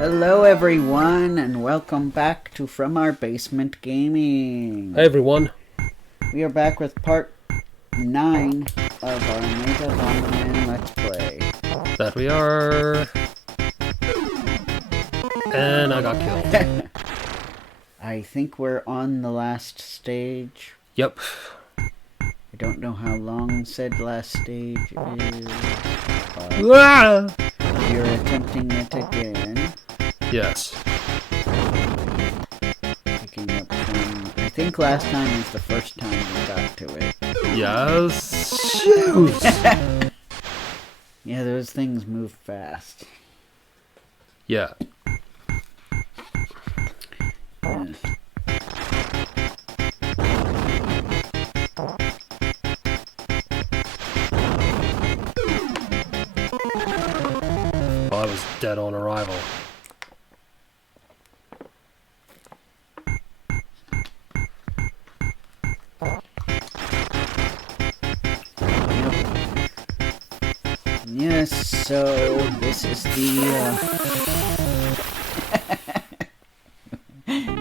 Hello everyone, and welcome back to From Our Basement Gaming. Hey everyone. We are back with part 9 of our Mega Bomberman Let's Play. That we are. And I got killed. I think we're on the last stage. Yep. I don't know how long said last stage is. You're attempting it again. Yes. Picking up from... I think last time is the first time we got to it. Yes. Shoot. Yeah, those things move fast. Yeah. Yes. Well, I was dead on arrival. Yes, so this is the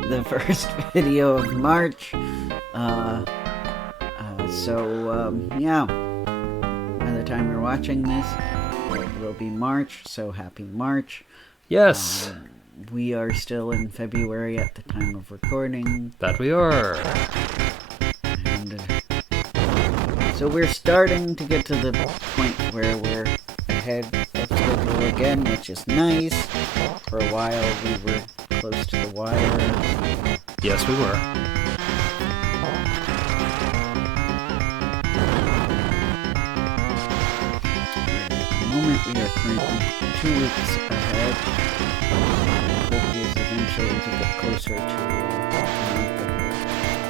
the first video of March. Yeah. By the time you're watching this, it will be March, so happy March. Yes. We are still in February at the time of recording. That we are. And so we're starting to get to the point where we're ahead of schedule again, which is nice. For a while we were close to the wire. Yes, we were. At the moment we are currently 2 weeks ahead. The hope is eventually to get closer to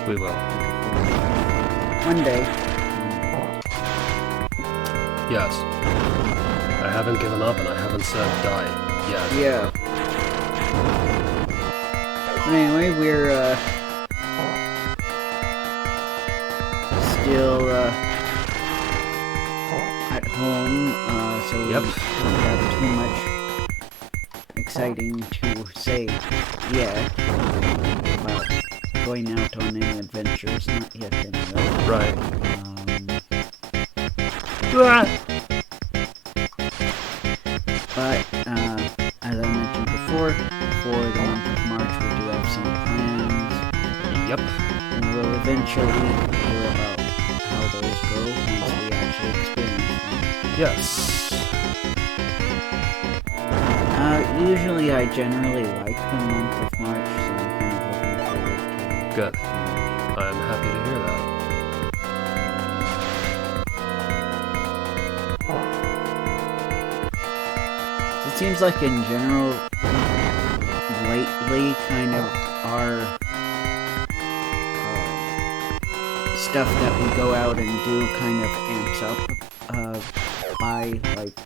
We will. one day. Yes. I haven't given up and I haven't said die yet. Yeah. Anyway, we're still at home, so we Yep. don't have too much exciting to say yet about going out on any adventures. Not yet, anyway. Right. But, as I mentioned before, for the month of March we do have some plans. Yep. And we'll eventually hear about how those go once we actually experience them. Yes. Usually I generally like the month of March, so I'm kind of looking forward to Good. I'm happy to hear that. It seems like in general, lately, kind of our stuff that we go out and do kind of amps up by, like,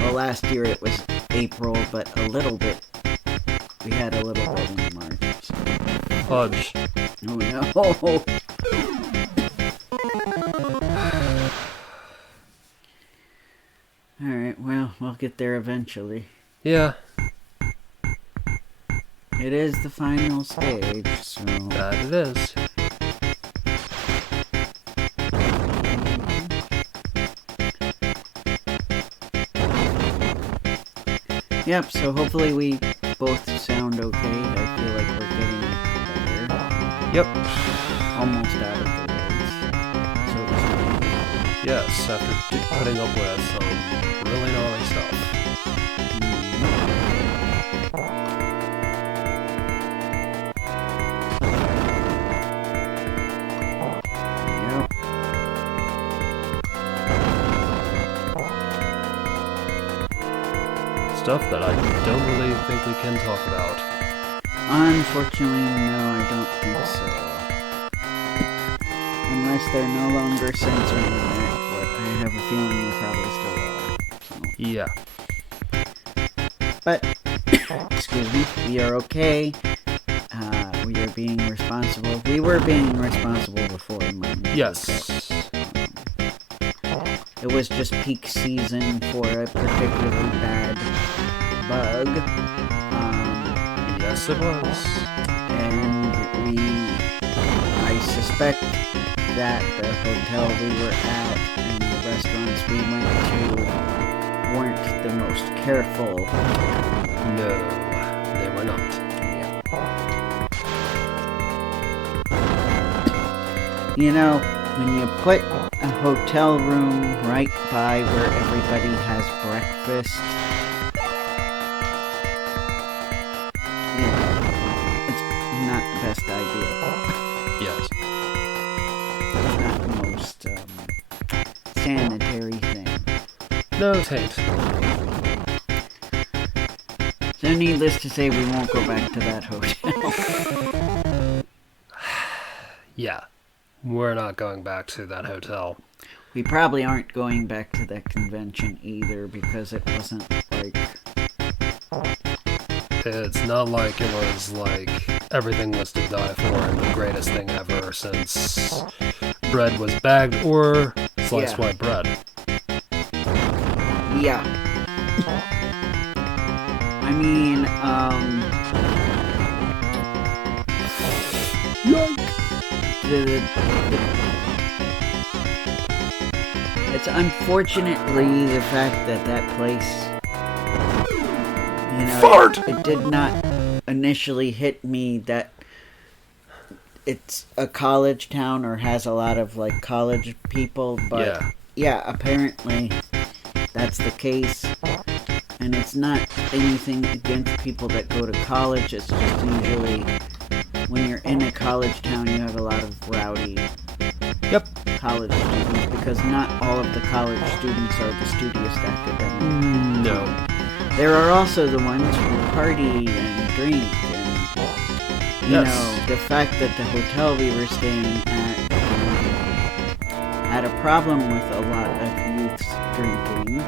well, last year it was April, but a little bit, we had a little bit in March. So. Fudge. Oh no! Alright, well, we'll get there eventually. Yeah. It is the final stage, so... That it is. Yep, so hopefully we both sound okay. I feel like we're getting better. Yep. Almost out of the woods, so to speak. Yes, after putting up with some really gnarly stuff. Yep. Stuff that I don't really think we can talk about. Unfortunately, no, I don't think so. Unless they're no longer censoring it, but I have a feeling they probably still are. So. But, excuse me, we are okay. We are being responsible. We were being responsible before, mind you. Yes. It was just peak season for a particularly bad bug. Yes, it was. And I suspect that the hotel we were at and the restaurants we went to weren't the most careful. No, they were not. You know, when you put a hotel room right by where everybody has breakfast, it's not the best idea. Yes. It's not the most sanitary thing. No, it ain't. So needless to say, we won't go back to that hotel. Yeah. We're not going back to that hotel. We probably aren't going back to that convention either, because it wasn't like... It's not like it was like everything was to die for and the greatest thing ever since bread was bagged or sliced white bread. Yeah. I mean, it's unfortunately the fact that that place, you know, Fart! It did not initially hit me that it's a college town or has a lot of like college people, but yeah, apparently that's the case. And it's not anything against people that go to college, it's just usually when you're in a college town you have a lot of rowdy college students, because not all of the college students are the studious academics. No. There are also the ones who party and drink, and you know, the fact that the hotel we were staying at had a problem with a lot of youths drinking.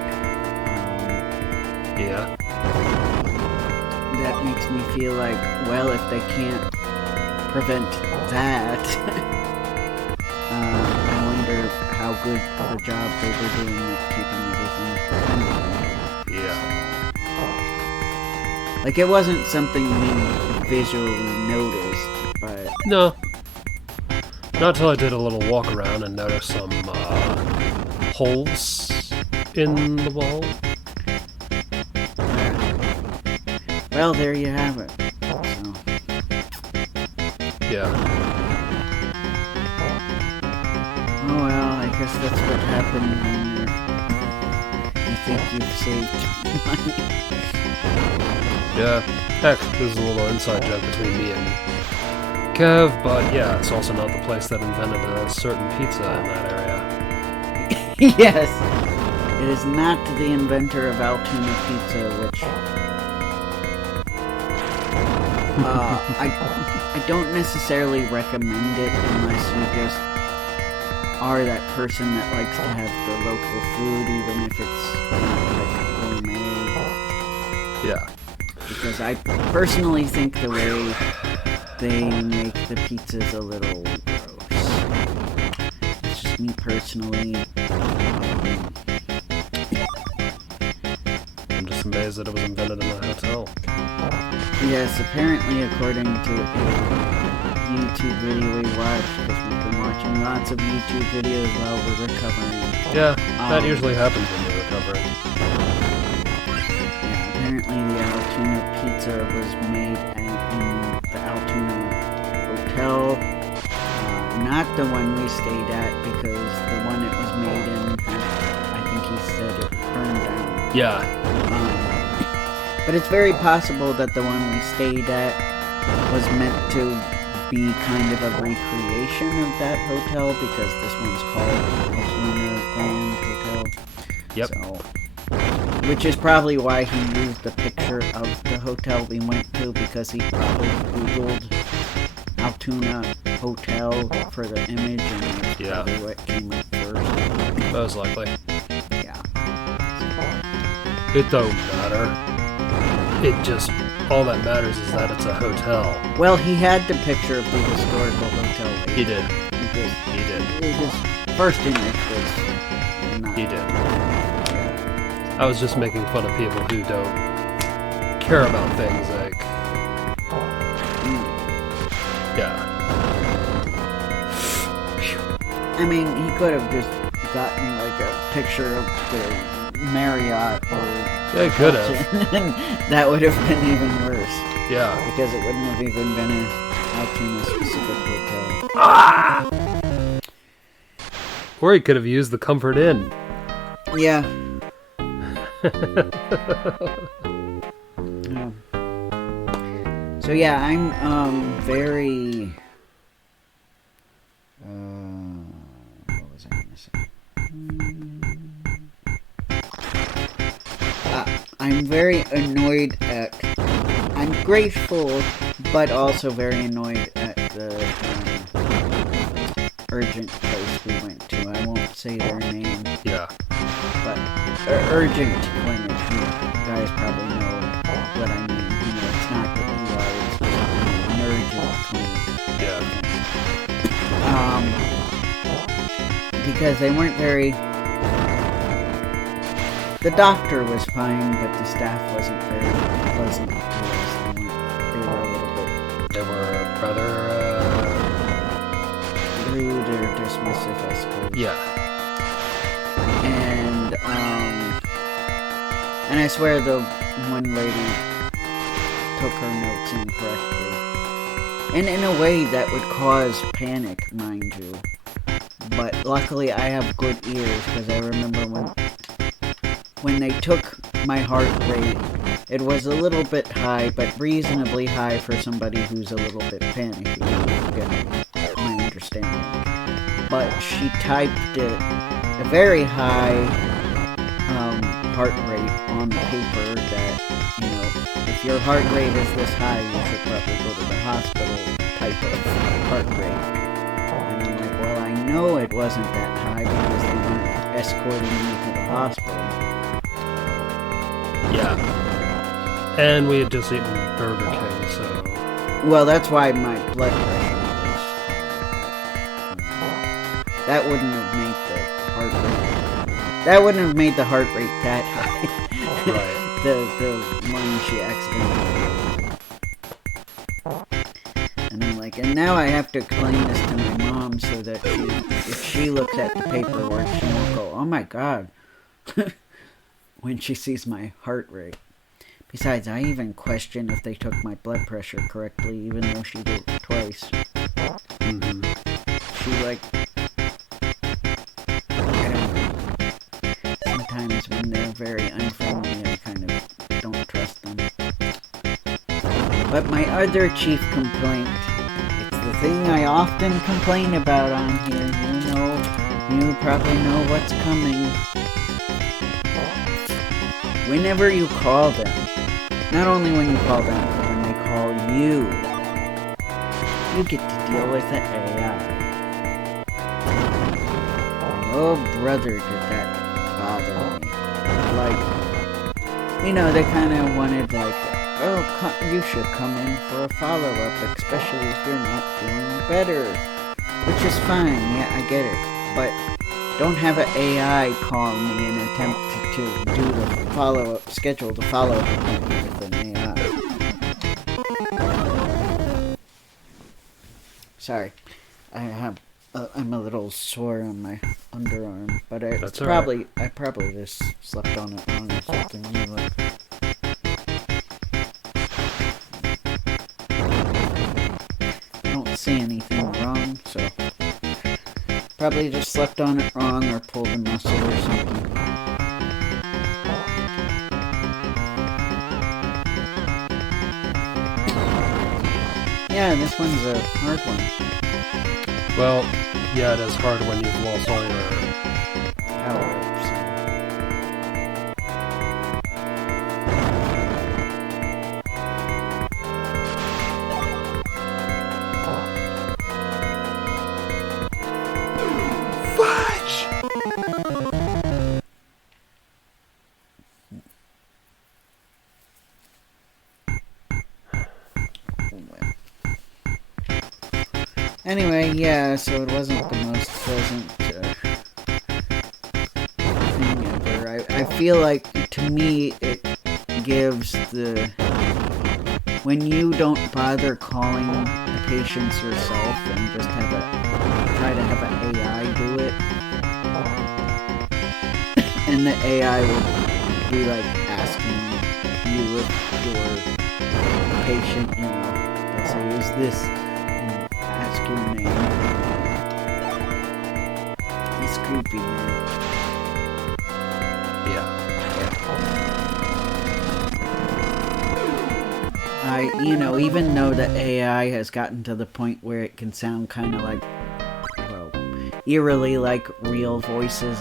That makes me feel like, well, if they can't prevent that, I wonder how good of a job they were doing at keeping everything preventable. Like, it wasn't something we visually noticed, but... No. Not till I did a little walk around and noticed some holes in the wall. Well, there you have it. So. Yeah. Oh well, I guess that's what happened when you think you've saved money. Yeah. Heck, this is a little inside joke between me and Kev, but yeah, it's also not the place that invented a certain pizza in that area. Yes. It is not the inventor of Altoona Pizza, which... I don't necessarily recommend it unless you just are that person that likes to have the local food, even if it's not like gourmet. Yeah. Because I personally think the way they make the pizza's a little gross. It's just me personally. I'm just amazed that it was invented in a hotel. Yes, apparently according to a YouTube video we watched, because we've been watching lots of YouTube videos while we're recovering. Yeah, that usually happens when you're recovering. Yeah, apparently the Altoona pizza was made in the Altoona Hotel. Not the one we stayed at, because the one it was made in, I think he said it burned down. Yeah. But it's very possible that the one we stayed at was meant to be kind of a recreation of that hotel, because this one's called Altoona Grand Hotel. Yep. So, which is probably why he used the picture of the hotel we went to, because he probably Googled Altoona Hotel for the image, and that's probably what came up first. Most likely. Yeah. It don't matter. It just, all that matters is that it's a hotel. Well, he had the picture of the historical hotel. He did. He did. His first image was not. He did. I was just making fun of people who don't care about things like... Yeah. I mean, he could have just gotten, like, a picture of the Marriott or... Yeah, he could have. And that would have been even worse. Yeah. Because it wouldn't have even been out in a specific hotel. Ah! Or he could have used the Comfort Inn. Yeah. Yeah. So yeah, I'm very... what was I gonna say? I'm very annoyed at... I'm grateful, but also very annoyed at the urgent place we went to. I won't say their name. Yeah. But urgent clinic. You guys probably know what I mean. You know, it's not the ER, it's an urgent clinic. Yeah. Because they weren't very... The doctor was fine, but the staff wasn't very pleasant to us. They were a little bit... They were rather... rude or dismissive, I suppose. Yeah. And I swear the one lady took her notes incorrectly. And in a way that would cause panic, mind you. But luckily I have good ears, because I remember when they took my heart rate, it was a little bit high, but reasonably high for somebody who's a little bit panicky. Again, my understanding. But she typed it a very high heart rate on the paper that, you know, if your heart rate is this high, you should probably go to the hospital type of heart rate. And I'm like, well, I know it wasn't that high because they weren't escorting me to the hospital. Yeah. And we had just eaten Burger King, so... Well, that's why my blood pressure was... That wouldn't have made the heart rate... That wouldn't have made the heart rate that high. Right. the one she accidentally... And I'm like, and now I have to explain this to my mom so that if she looks at the paperwork, she won't go, oh my god, when she sees my heart rate. Besides, I even question if they took my blood pressure correctly, even though she did it twice. Mm-hmm. She, like... I don't know. Sometimes when they're very unfriendly, I kind of don't trust them. But my other chief complaint, it's the thing I often complain about on here. You probably know what's coming. Whenever you call them, not only when you call them, but when they call you get to deal with the AI. And oh brother, did that bother me. Like, you know, they kind of wanted like, oh, you should come in for a follow-up, especially if you're not feeling better. Which is fine, yeah, I get it. But don't have an AI call me and attempt to do the follow-up, schedule the follow-up appointment with an AI. Sorry, I'm a little sore on my underarm, but I probably just slept on it wrong or something. Anyway. I don't see anything wrong, so probably just slept on it wrong or pulled a muscle or something. Yeah, this one's a hard one. Well, yeah, it is hard when you've lost all your power. Fudge! Anyway, yeah, so it wasn't the most pleasant thing ever. I feel like, to me, it gives the when you don't bother calling the patients yourself and just try to have an AI do it, and the AI will be like asking you if your patient, let's say is this, and ask your name. It's creepy, man. Yeah. Even though the AI has gotten to the point where it can sound kind of like, eerily like real voices,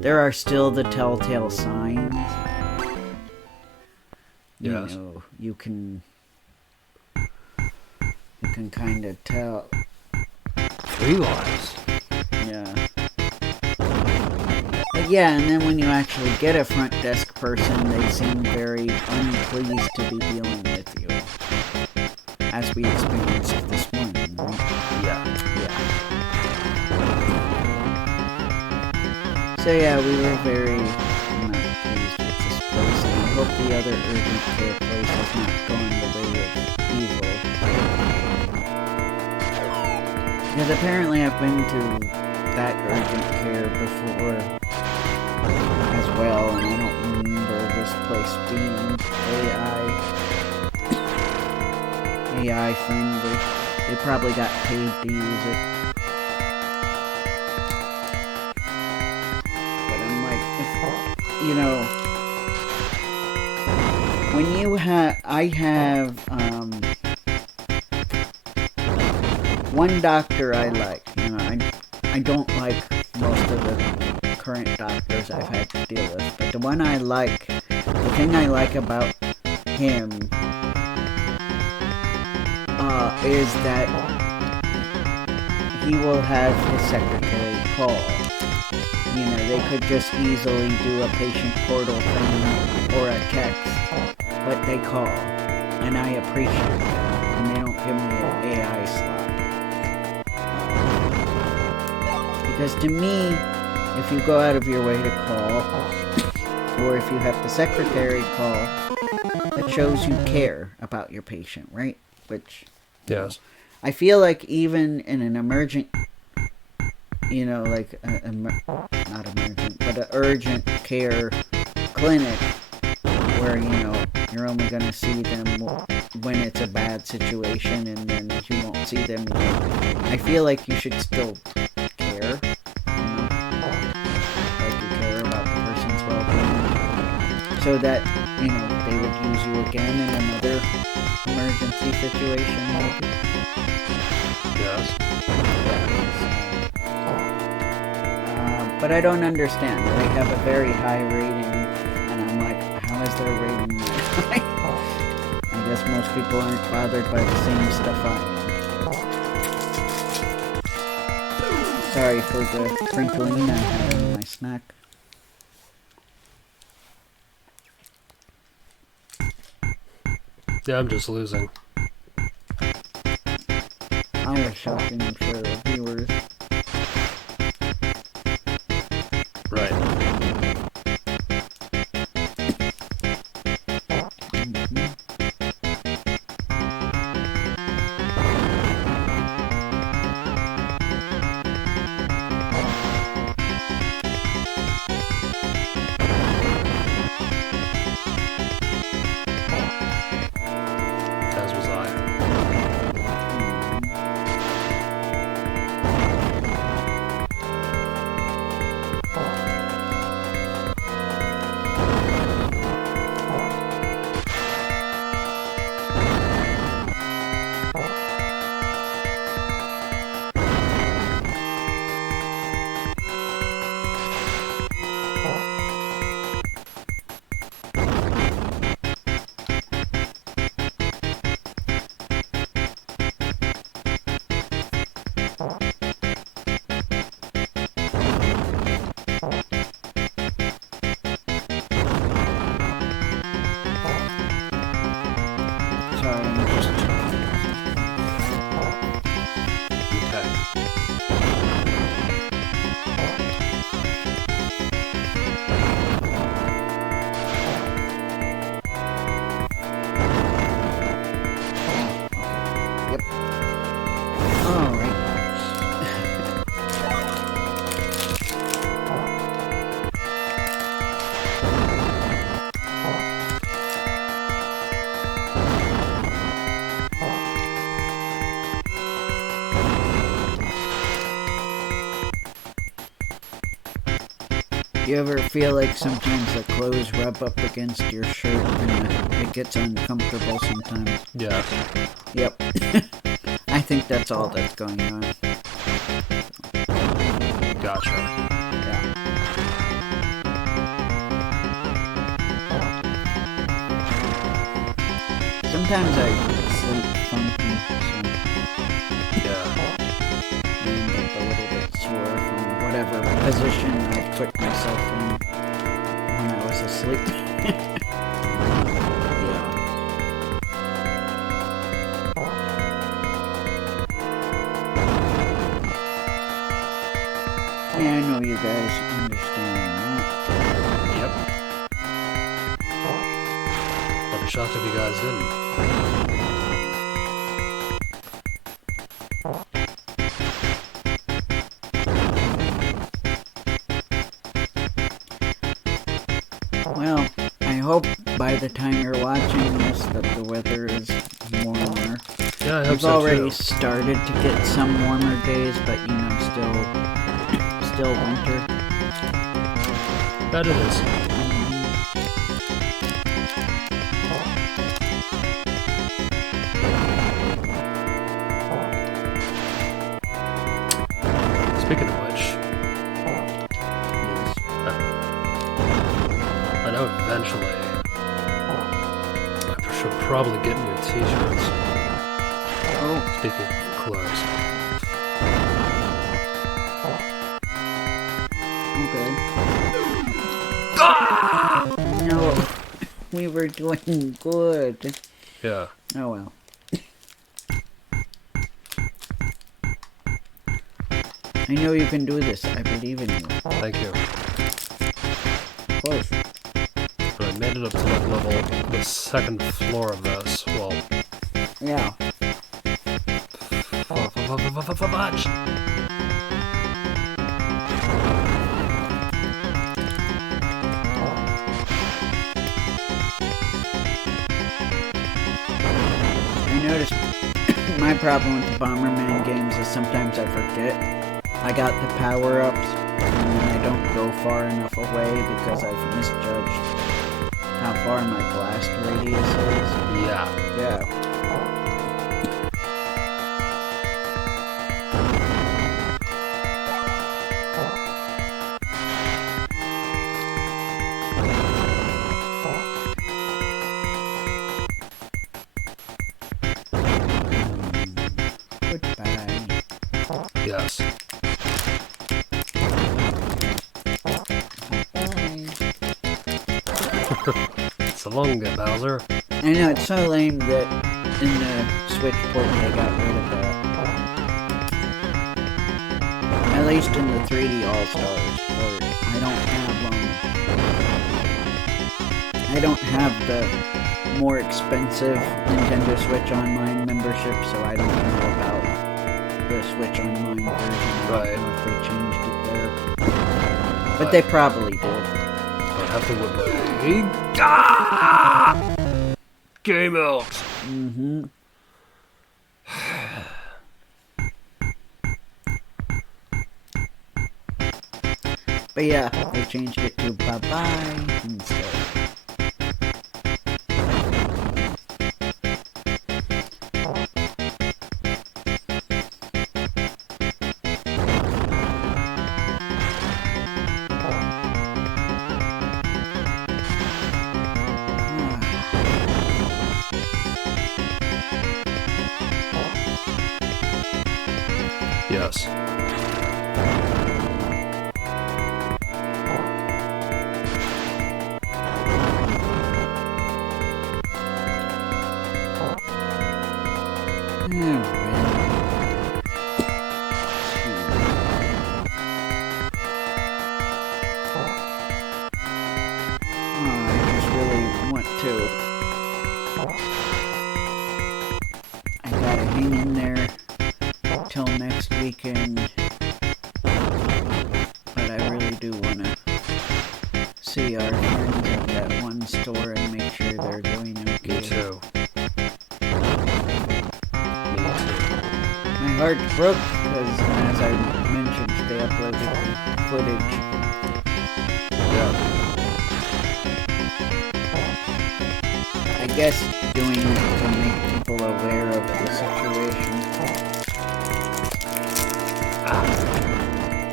there are still the telltale signs. Yes. You can kind of tell. 3 lives. Yeah. But yeah, and then when you actually get a front desk person, they seem very unpleased to be dealing with you. As we experienced this morning, right? Yeah. So yeah, we were very not pleased with this place, and I hope the other urgent care place has not gone the way of evil. Because apparently I've been to that urgent care before as well, and I don't remember this place being AI friendly. They probably got paid to use it. But I'm like, when I have one doctor I like. I don't like most of the current doctors I've had to deal with, but the one I like, the thing I like about him is that he will have his secretary call. They could just easily do a patient portal thing or a text, but they call, and I appreciate that, and they don't give me an AI slot. Because to me, if you go out of your way to call, or if you have the secretary call, that shows you care about your patient, right? Which, yes, I feel like even in an emergent, like not emergent, but an urgent care clinic, where you're only going to see them when it's a bad situation, and then you won't see them again. I feel like you should still care, like you care about the person's well-being, so that they would use you again in another emergency situation. Maybe. yes. But I don't understand. They have a very high rating, and I'm like, how is their rating that high? I guess most people aren't bothered by the same stuff I am. Sorry for the sprinkling I had in my snack. Yeah, I'm just losing. I was shocking, I'm sure, the viewers. Right. As was I. Sorry, I'm just... Okay. You ever feel like sometimes the clothes rub up against your shirt and it gets uncomfortable sometimes? Yeah. Yep. I think that's all that's going on. Gotcha. Yeah. Sometimes I sleep funky, so yeah. I end up a little bit sore from whatever position I put myself in when I was asleep. Yeah, I know you guys understand that. Yep. I'll be shocked if you guys didn't. Well, I hope by the time you're watching this that the weather is warmer. Yeah, I hope We've so already too. started to get some warmer days, but you know, still winter. That it is. Speaking of which, I know eventually I should probably get new t-shirts. Oh, Speaking of clothes. okay. No, we were doing good. Yeah. Oh well. I know you can do this. I believe in you. Thank you. Of course. But I made it up to like level the second floor of this. Well, Yeah. fudge. I noticed my problem with the Bomberman games is sometimes I forget I got the power-ups and then I don't go far enough away because I've misjudged how far my blast radius is. Yeah. Yeah. Goodbye. Yes. So long, Bowser. I know, it's so lame that in the Switch port they got rid of that. At least in the 3D All-Stars port. I don't have the more expensive Nintendo Switch Online membership, so I don't know about the Switch Online version. Right. I don't know if they changed it there. But they probably did. I have to whip my game out. Mm-hmm. But yeah, they changed it to bye-bye instead. Yes. I just really want to. I gotta hang in there till next weekend. But I really do want to see our friends at that one store and make sure they're doing okay. Me too. My heart's broke because, as I mentioned, they uploaded the footage Yeah. I guess doing it to make people aware of the situation.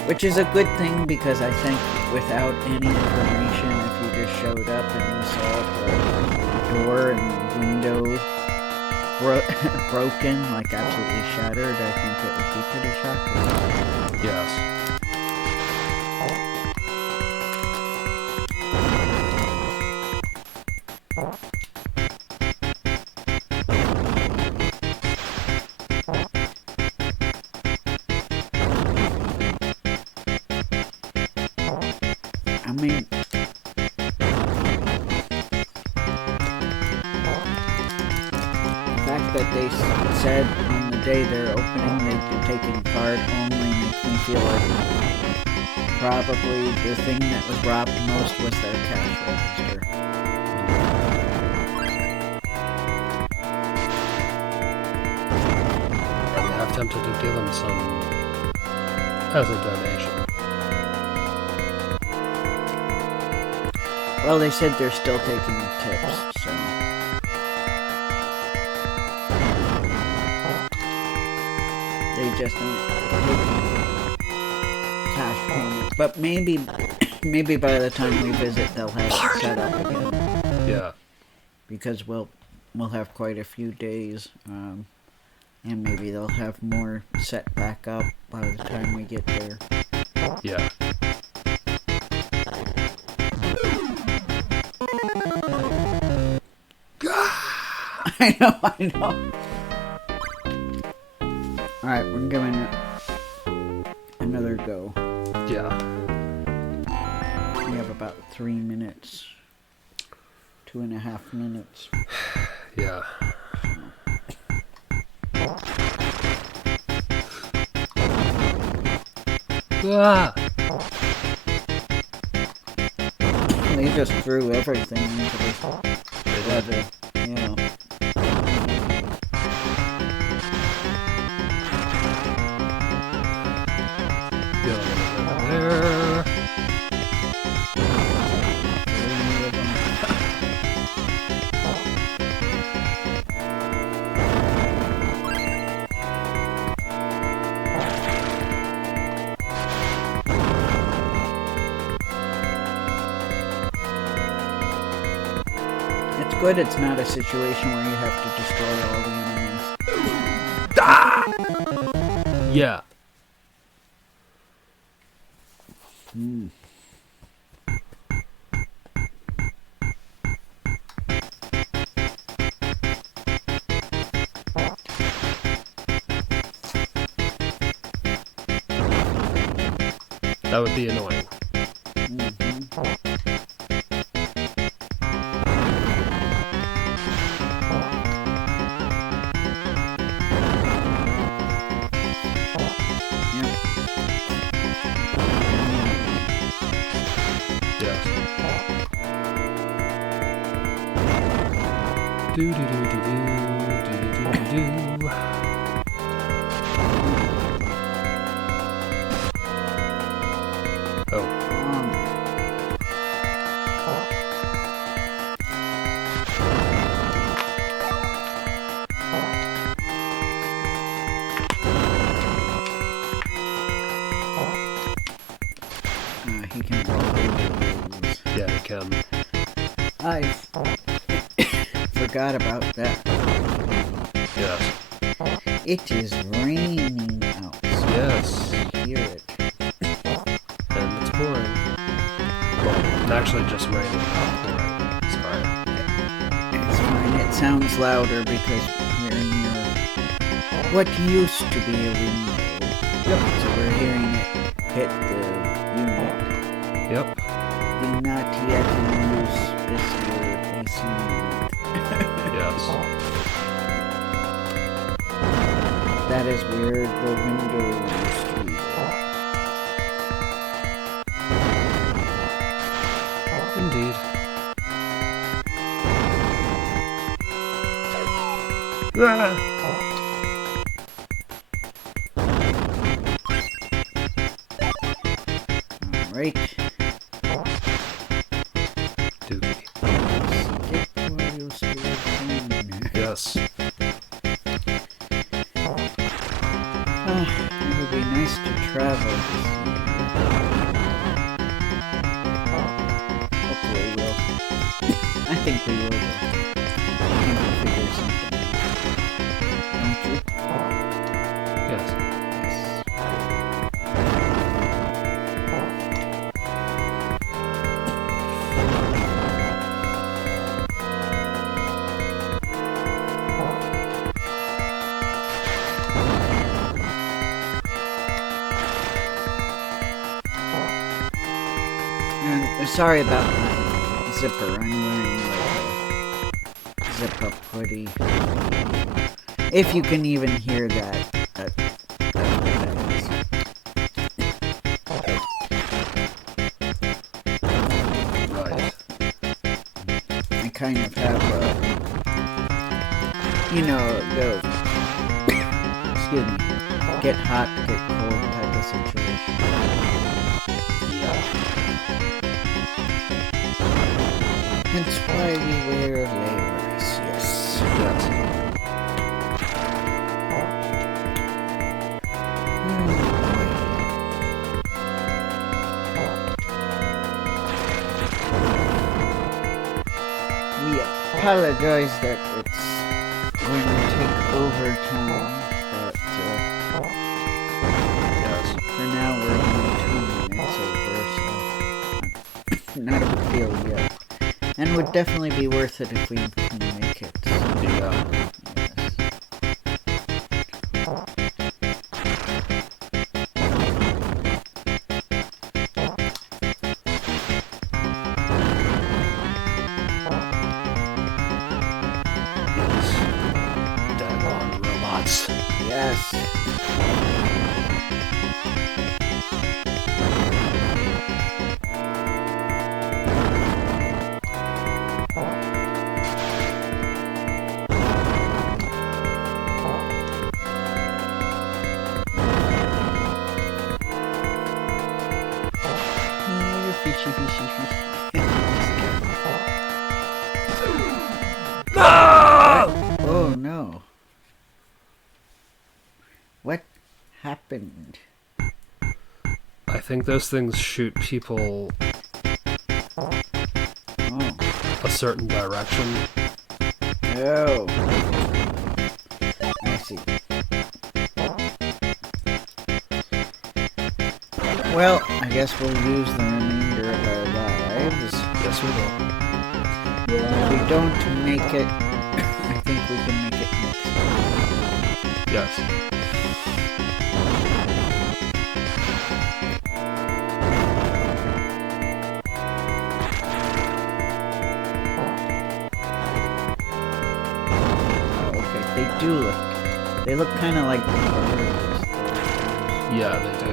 Which is a good thing, because I think without any information, if you just showed up and you saw the door and window broken, like absolutely shattered, I think it would be pretty shocking. Yes. I mean, the fact that they said on the day they're opening they'd be taking card only makes me feel like probably the thing that was robbed most was their cash register. I'd be half tempted to give them some as a donation. Well, they said they're still taking tips, so... They just don't take cash payments. But maybe by the time we visit, they'll have it set up again. Yeah. Because we'll have quite a few days, and maybe they'll have more set back up by the time we get there. Yeah. I know. Alright, we're giving it another go. Yeah. We have about 3 minutes. 2.5 minutes. Yeah. Ah! They just threw everything into this leather. Yeah. There. It's good it's not a situation where you have to destroy all the enemies. Ah! Yeah. That would be annoying. Yes. Do do do do do do do do do. Oh. He can roll those. Yeah, he can. I forgot about that. Yes. It is raining out. Yes. Hear it. And it's pouring. Well, actually just raining. Sorry. It's fine. It sounds louder because we're near what used to be a window. Yep. So we're hearing it hit the unit. Yep. The not yet in use this year AC unit. Yes. That is where the window used to be. Indeed. Ah! Alright. Yes. It would be nice to travel. Hopefully we'll. I think we will. I think we'll figure something out. Don't you? Yes. Sorry about my zipper. I'm wearing like a zip-up hoodie. If you can even hear that. Right. I kind of have the excuse me, get hot, get cold type of situation. Yeah. That's why we wear layers, yes. Yes. We apologize that it's going to take over time, but Yes. for now we're only 2 minutes over, so not a big deal yet. And would definitely be worth it if we can make it. Yeah. Yes. Daggone robots. Yes. Fishy, fishy, fishy. No! Oh no. What happened? I think those things shoot people a certain direction. Oh. I see. Well, I guess we'll use the remainder of our lives. Yes, we will. If we don't make it, I think we can make it next time. Yes. Oh, okay. They look kind of like birds. Yeah, they do.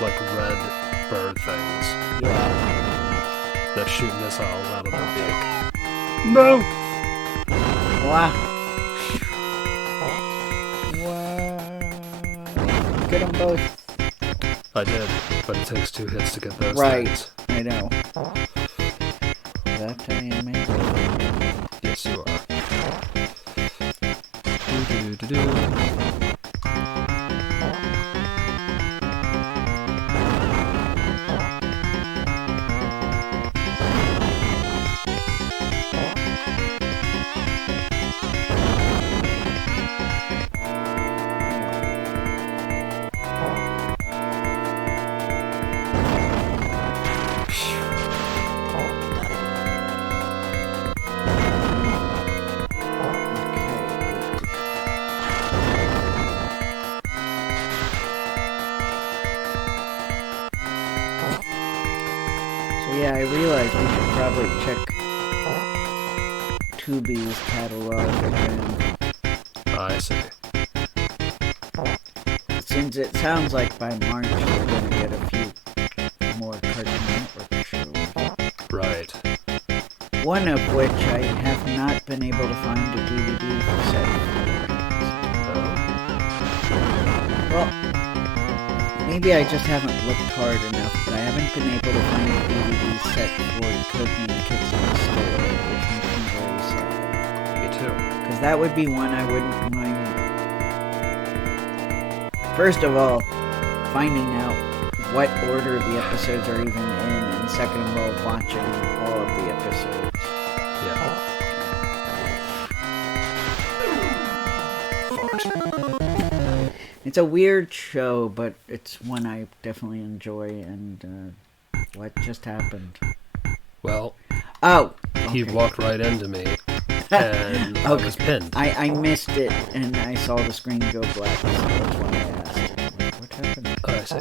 Like red bird things. Yeah. That shoot missiles out of their beak. No! Wow. Wow. Get them both. I did, but it takes 2 hits to get those Right. things. I know. That I am able. Yes, you are. Do-do-do-do. Yeah, I realized we should probably check Tubi's catalog again. I see. Since it sounds like by March we're going to get a few more Cartoon Network shows. Right. One of which I have not been able to find a DVD set for. Well, maybe I just haven't looked hard enough, but I haven't been able to find a DVD set for Cooking Kids in the Store, which makes me very sad. Me too. Because that would be one I wouldn't mind. First of all, finding out what order the episodes are even in, and second of all, watching all of the episodes. Yeah. It's a weird show, but it's one I definitely enjoy, and what just happened? Well, he walked right into me, and I was pinned. I missed it, and I saw the screen go black, so that's why I asked. What happened? Oh, I see.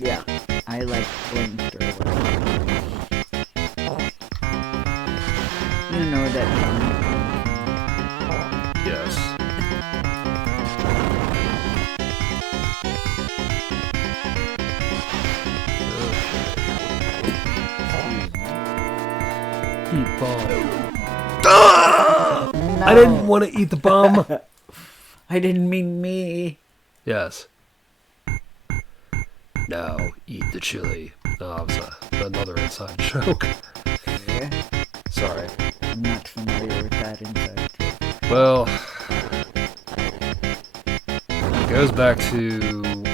Yeah, I blinked or whatever. You know that. Yes. Eat bomb. No. I didn't want to eat the bomb. I didn't mean me. Yes. Now eat the chili. No, that was another inside joke. Yeah? Sorry. I'm not familiar with that inside joke. Well, it goes back to when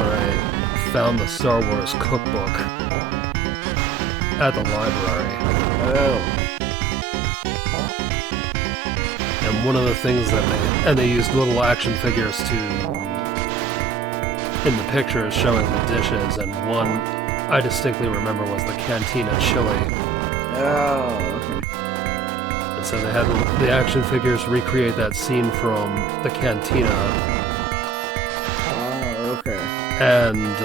I found the Star Wars cookbook at the library. Oh. And one of the things that they used little action figures in the pictures showing the dishes, and one I distinctly remember was the Cantina chili. Oh, okay. And so they had the action figures recreate that scene from the Cantina. Oh, okay. And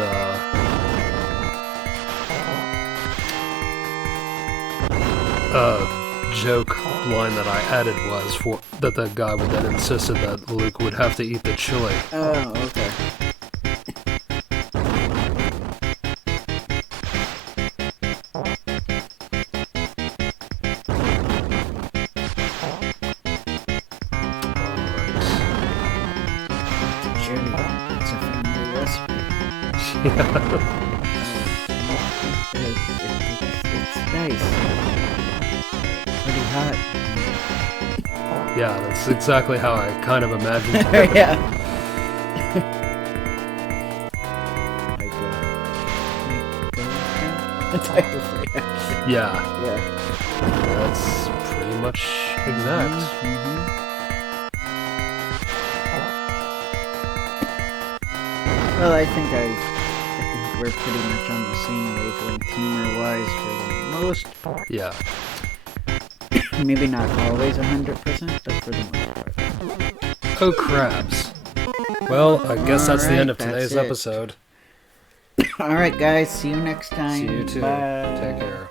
joke line that I added was that the guy would then insisted that Luke would have to eat the chili. Oh, okay. It's a family recipe. Yeah. It's nice. Pretty hot. Yeah, that's exactly how I kind of imagined it. Yeah. Yeah. Yeah. That's pretty much exact. Mm-hmm. Well, I think we're pretty much on the same wavelength humor-wise for the most part. Yeah. Maybe not always 100%, but for the most part. Oh, crabs. Well, I guess that's the end of Alright, today's that's it. episode. Alright, guys. See you next time. See you too. Bye. Take care.